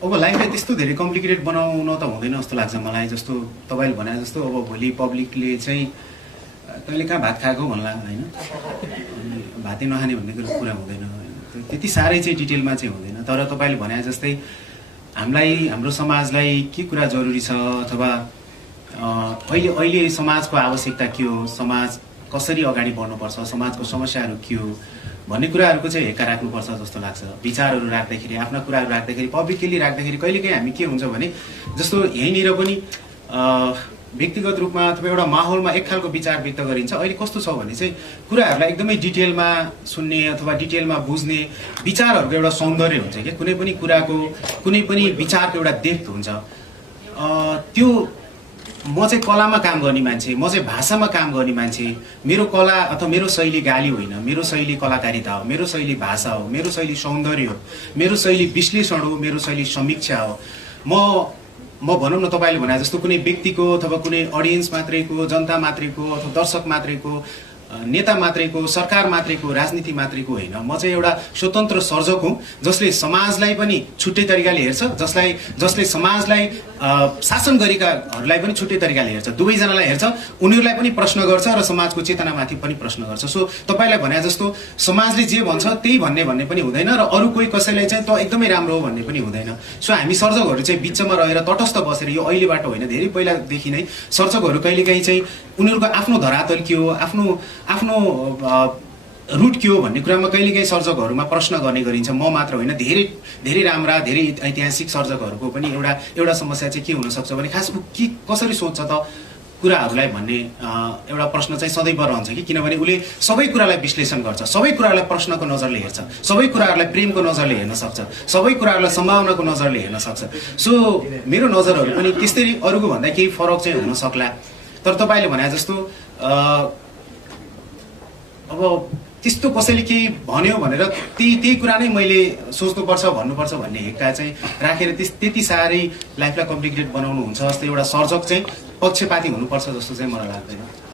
अब लाइफलाई त्यस्तो धेरै कम्प्लिकेटेड बनाउन त हुँदैन जस्तो लाग्छ मलाई। जस्तो तपाईँले भने जस्तो अब भोलि पब्लिकले चाहिँ तैँले कहाँ भात खाएको भन्ला होइन, भातै नखाने भन्ने कुरा हुँदैन, त्यति साह्रै चाहिँ डिटेलमा चाहिँ हुँदैन। तर तपाईँले भने जस्तै हामीलाई हाम्रो समाजलाई के कुरा जरुरी छ अथवा अहिले समाजको आवश्यकता के हो, समाज कसरी अगाडि बढ्नुपर्छ, समाजको समस्याहरू के हो भन्ने कुराहरूको चाहिँ हेक्का राख्नुपर्छ जस्तो लाग्छ। विचारहरू राख्दाखेरि, आफ्ना कुराहरू राख्दाखेरि, पब्लिकली राख्दाखेरि कहिलेकाहीँ हामी के हुन्छ भने जस्तो यहीँनिर पनि व्यक्तिगत रूपमा अथवा एउटा माहौलमा एक खालको विचार व्यक्त गरिन्छ। अहिले कस्तो छ भने चाहिँ कुराहरूलाई एकदमै डिटेलमा सुन्ने अथवा डिटेलमा बुझ्ने विचारहरूको एउटा सौन्दर्य हुन्छ कि कुनै पनि कुराको कुनै पनि विचारको एउटा डेप्थ हुन्छ। त्यो म चाहिँ कलामा काम गर्ने मान्छे, म चाहिँ भाषामा काम गर्ने मान्छे, मेरो कला अथवा मेरो शैली गाली होइन, मेरो शैली कलाकारिता हो, मेरो शैली भाषा हो, मेरो शैली सौन्दर्य हो, मेरो शैली विश्लेषण हो, मेरो शैली समीक्षा हो। म भनौँ न तपाईँले भने जस्तो कुनै व्यक्तिको अथवा कुनै अडियन्स मात्रैको, जनता मात्रैको अथवा दर्शक मात्रैको, नेता मात्रैको, सरकार मात्रैको, राजनीति मात्रैको होइन। म चाहिँ एउटा स्वतन्त्र सर्जक हुँ जसले समाजलाई पनि छुट्टै तरिकाले हेर्छ, जसले समाजलाई शासन गरेकाहरूलाई पनि छुट्टै तरिकाले हेर्छ। दुवैजनालाई हेर्छ, उनीहरूलाई पनि प्रश्न गर्छ र समाजको चेतनामाथि पनि प्रश्न गर्छ। सो तपाईँलाई भने जस्तो समाजले जे भन्छ त्यही भन्ने पनि हुँदैन र अरू कोही कसैलाई चाहिँ त एकदमै राम्रो हो भन्ने पनि हुँदैन। सो हामी सर्जकहरू चाहिँ बिचमा रहेर तटस्थ बसेर, यो अहिलेबाट होइन धेरै पहिलादेखि नै सर्जकहरू कहिलेकाहीँ चाहिँ उनीहरूको आफ्नो धरातल के हो, आफ्नो रुट के हो भन्ने कुरामा कहिलेकाहीँ सर्जकहरूमा प्रश्न गर्ने गरिन्छ। म मात्र होइन, धेरै राम्रा धेरै ऐतिहासिक सर्जकहरूको पनि एउटा समस्या चाहिँ के हुनसक्छ भने खास के कसरी सोच्छ त कुराहरूलाई भन्ने एउटा प्रश्न चाहिँ सदैव रहन्छ कि किनभने उसले सबै कुरालाई विश्लेषण गर्छ, सबै कुराहरूलाई प्रश्नको नजरले हेर्छ, सबै कुराहरूलाई प्रेमको नजरले हेर्न सक्छ, सबै कुराहरूलाई सम्भावनाको नजरले हेर्न सक्छ। सो मेरो नजरहरू पनि त्यस्तै अरूको भन्दा केही फरक चाहिँ हुन सक्ला। तर तपाईँले भने जस्तो अब त्यस्तो कसैले केही भन्यो भनेर त्यही कुरा नै मैले सोच्नुपर्छ भन्नुपर्छ भन्ने हेक्का चाहिँ राखेर त्यति साह्रै लाइफलाई कम्प्लिकेटेड बनाउनु हुन्छ जस्तो एउटा सर्जक चाहिँ पक्षपाती हुनुपर्छ जस्तो चाहिँ मलाई लाग्दैन।